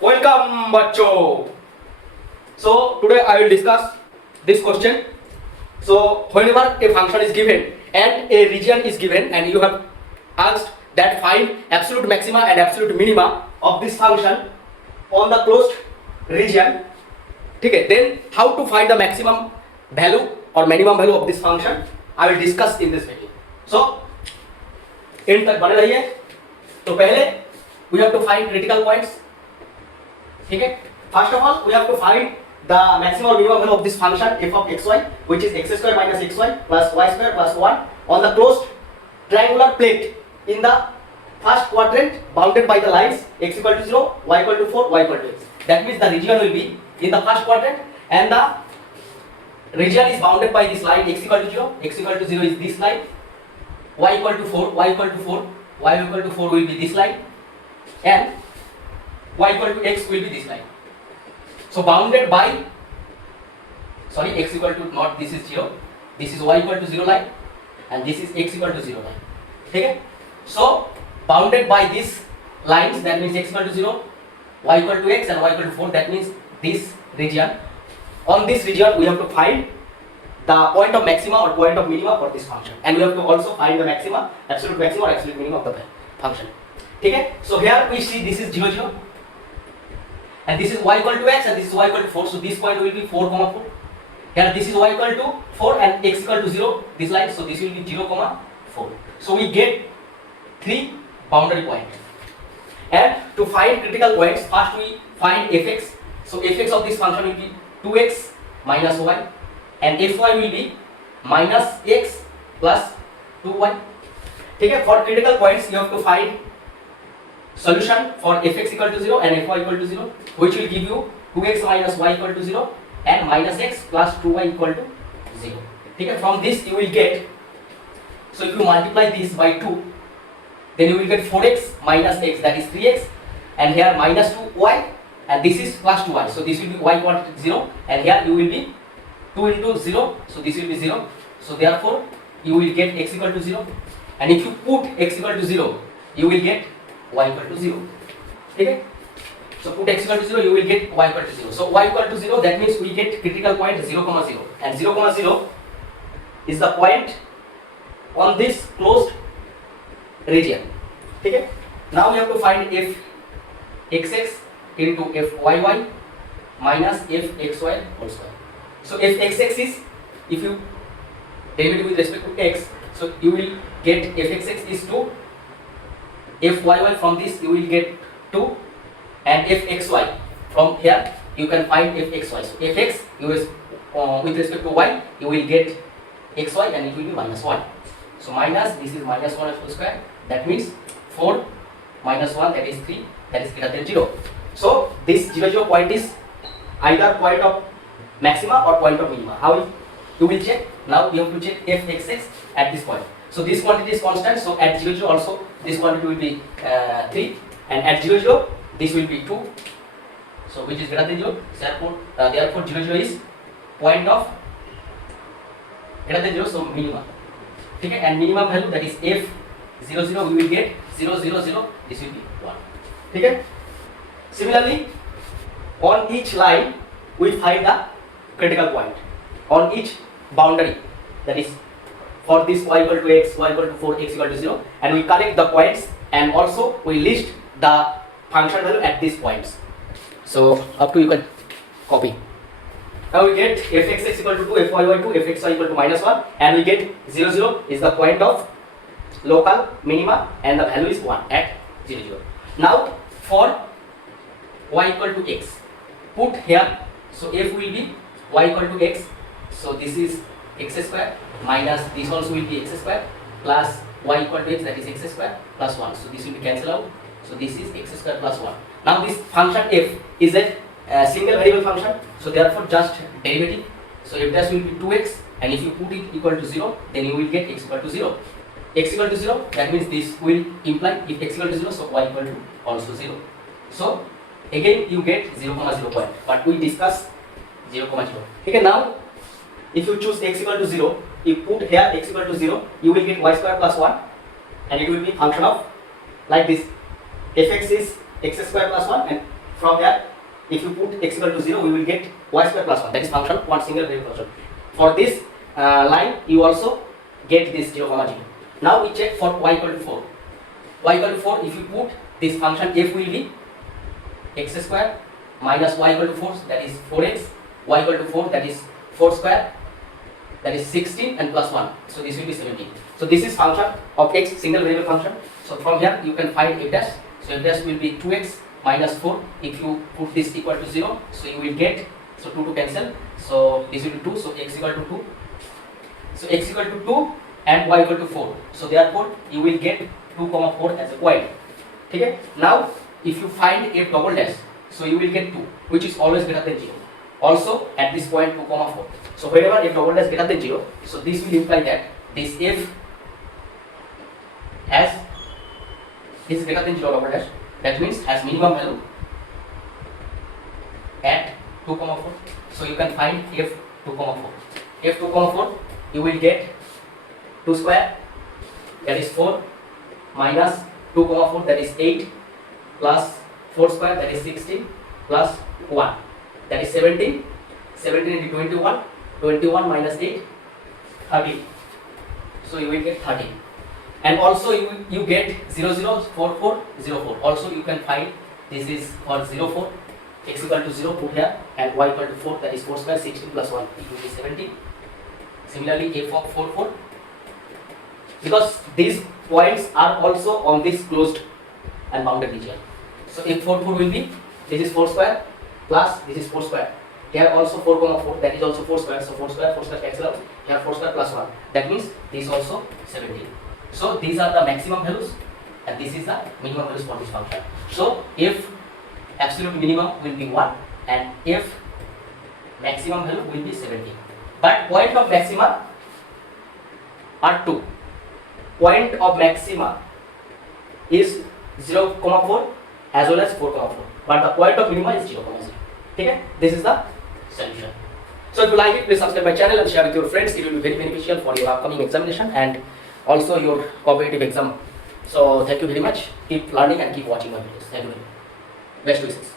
Welcome bachcho. So today I will discuss this question. So whenever a function is given and a region is given and you have asked that find absolute maxima and absolute minima of this function on the closed region, okay, then how to find the maximum value or minimum value of this function I will discuss in this video. So end तक बने रहिए. तो पहले we have to find critical points. ठीक है. First of all, we have to find the maximum or minimum value of this function f of xy, which is x square minus xy plus y square plus 1 on the closed triangular plate in the first quadrant bounded by the lines x equal to 0, y equal to 4, y equal to x. That means the region will be in the first quadrant and the region is bounded by this line x equal to 0, x equal to 0 is this line, y equal to 4, y equal to 4, y equal to 4 will be this line, and y equal to x will be this line. So bounded by, sorry, x equal to, not this is 0, this is y equal to 0 line and this is x equal to 0 line. Okay? So bounded by these lines, that means x equal to 0, y equal to x and y equal to 4, that means this region. On this region we have to find the point of maxima or point of minima for this function, and we have to also find the maxima, absolute maxima or absolute minimum of the function. Okay? So here we see this is 0 0 and this is y equal to x and this is y equal to 4, so this point will be 4 comma 4. Here this is y equal to 4 and x equal to 0, this line, so this will be 0 comma 4. So we get 3 boundary points, and to find critical points first we find fx. So fx of this function will be 2x minus y and fy will be minus x plus 2y. Okay? For critical points you have to find solution for fx equal to 0 and fy equal to 0, which will give you 2x minus y equal to 0 and minus x plus 2y equal to 0. Okay? From this you will get, so if you multiply this by 2, then you will get 4x minus x, that is 3x, and here minus 2y, and this is plus 2y, so this will be y equal to 0, and here you will be 2 into 0, so this will be 0, so therefore you will get x equal to 0, and if you put x equal to 0, you will get y equal to 0. Okay? So put x equal to 0, you will get y equal to 0. So y equal to 0, that means we get critical point 0 comma 0, and 0 comma 0 is the point on this closed region. Okay? Now we have to find f xx into f yy minus f xy whole square. So f xx is, if you derivative with respect to x, so you will get f xx is 2, f yy from this you will get 2, and f xy from here you can find f xy. So f x you is, with respect to y you will get xy and it will be minus 1. So minus, this is minus 1 whole square, that means 4 minus 1, that is 3, that is greater than 0. So this 0 0 point is either point of maxima or point of minima. How you will check? Now you have to check f xx at this point. So this quantity is constant, so at 0 0 also this quantity will be 3, and at 0 0 this will be 2, so which is greater than 0, therefore 0 0 is point of greater than 0, so minima. Okay? And minimum value, that is f 0 0, we will get 0 0 0, this will be 1. Okay? Similarly, on each line we find the critical point on each boundary, that is for this y equal to x, y equal to 4, x equal to 0, and we connect the points and also we list the function value at these points. So up to you can copy. Now we get fxx equal to 2, fyy 2, fxy equal to minus 1, and we get 0 0 is the point of local minima and the value is 1 at 0 0. Now for y equal to x, put here, so f will be y equal to x, so this is x square minus this also will be x square plus y equal to x, that is x square plus 1, so this will be cancelled out, so this is x square plus 1. Now this function f is a single variable function, so therefore just derivative, so f dash will be 2x, and if you put it equal to 0, then you will get x equal to 0. X equal to 0, that means this will imply if x equal to 0, so y equal to also 0. So again you get 0 comma 0 point, but we discuss 0 comma 0. Okay, now if you choose x equal to 0, you put here x equal to 0, you will get y square plus 1, and it will be function of like this, fx is x square plus 1 and from there, if you put x equal to 0, we will get y square plus 1. That is function, one single variable function. For this line, you also get this 0, 0. Now we check for y equal to 4. Y equal to 4, if you put this function f will be x square minus y equal to 4, that is 4x, y equal to 4, that is 4 square, that is 16, and plus 1. So this will be 17. So this is function of x, single variable function. So from here you can find f dash. So f dash will be 2x minus 4. If you put this equal to 0, so you will get, so 2 to cancel. So this will be 2, so x equal to 2. So x equal to 2 and y equal to 4. So therefore you will get 2, 4 as a point. Okay? Now if you find f double dash, so you will get 2, which is always greater than 0. Also at this point 2, 4. So whenever f double dash greater than 0, so this will imply that this f has is greater than 0 double dash. That means has minimum value at 2, 4. So you can find f 2, 4. F 2, 4, you will get 2 square, that is 4, minus 2, 4, that is 8, plus 4 square, that is 16, plus 1, that is 17. 17 into 21, 21 minus 8, 30. So you will get 30. And also you get 0, 0, 4, 4, 0, 4. Also you can find this is for 0, 4, x equal to 0, put here, and y equal to 4, that is 4 square, 16 plus 1, it will be 17. Similarly, f of 4, 4. Because these points are also on this closed and bounded region. So if 4, 4 will be, this is 4 square, plus this is 4 square. Here also 4, 4, that is also 4 square. So 4 square cancel out. Here 4 square plus 1. That means this also 17. So these are the maximum values and this is the minimum values for this function. So if absolute minimum will be 1 and if maximum value will be 17. But point of maxima are 2. Point of maxima is 0, 4 as well as 4, 4. But the point of minima is 0, 0. Okay? This is the solution. So if you like it, please subscribe my channel and share with your friends. It will be very beneficial for your upcoming examination and also your competitive exam. So thank you very much. Keep learning and keep watching my videos. Thank you very much. Best wishes.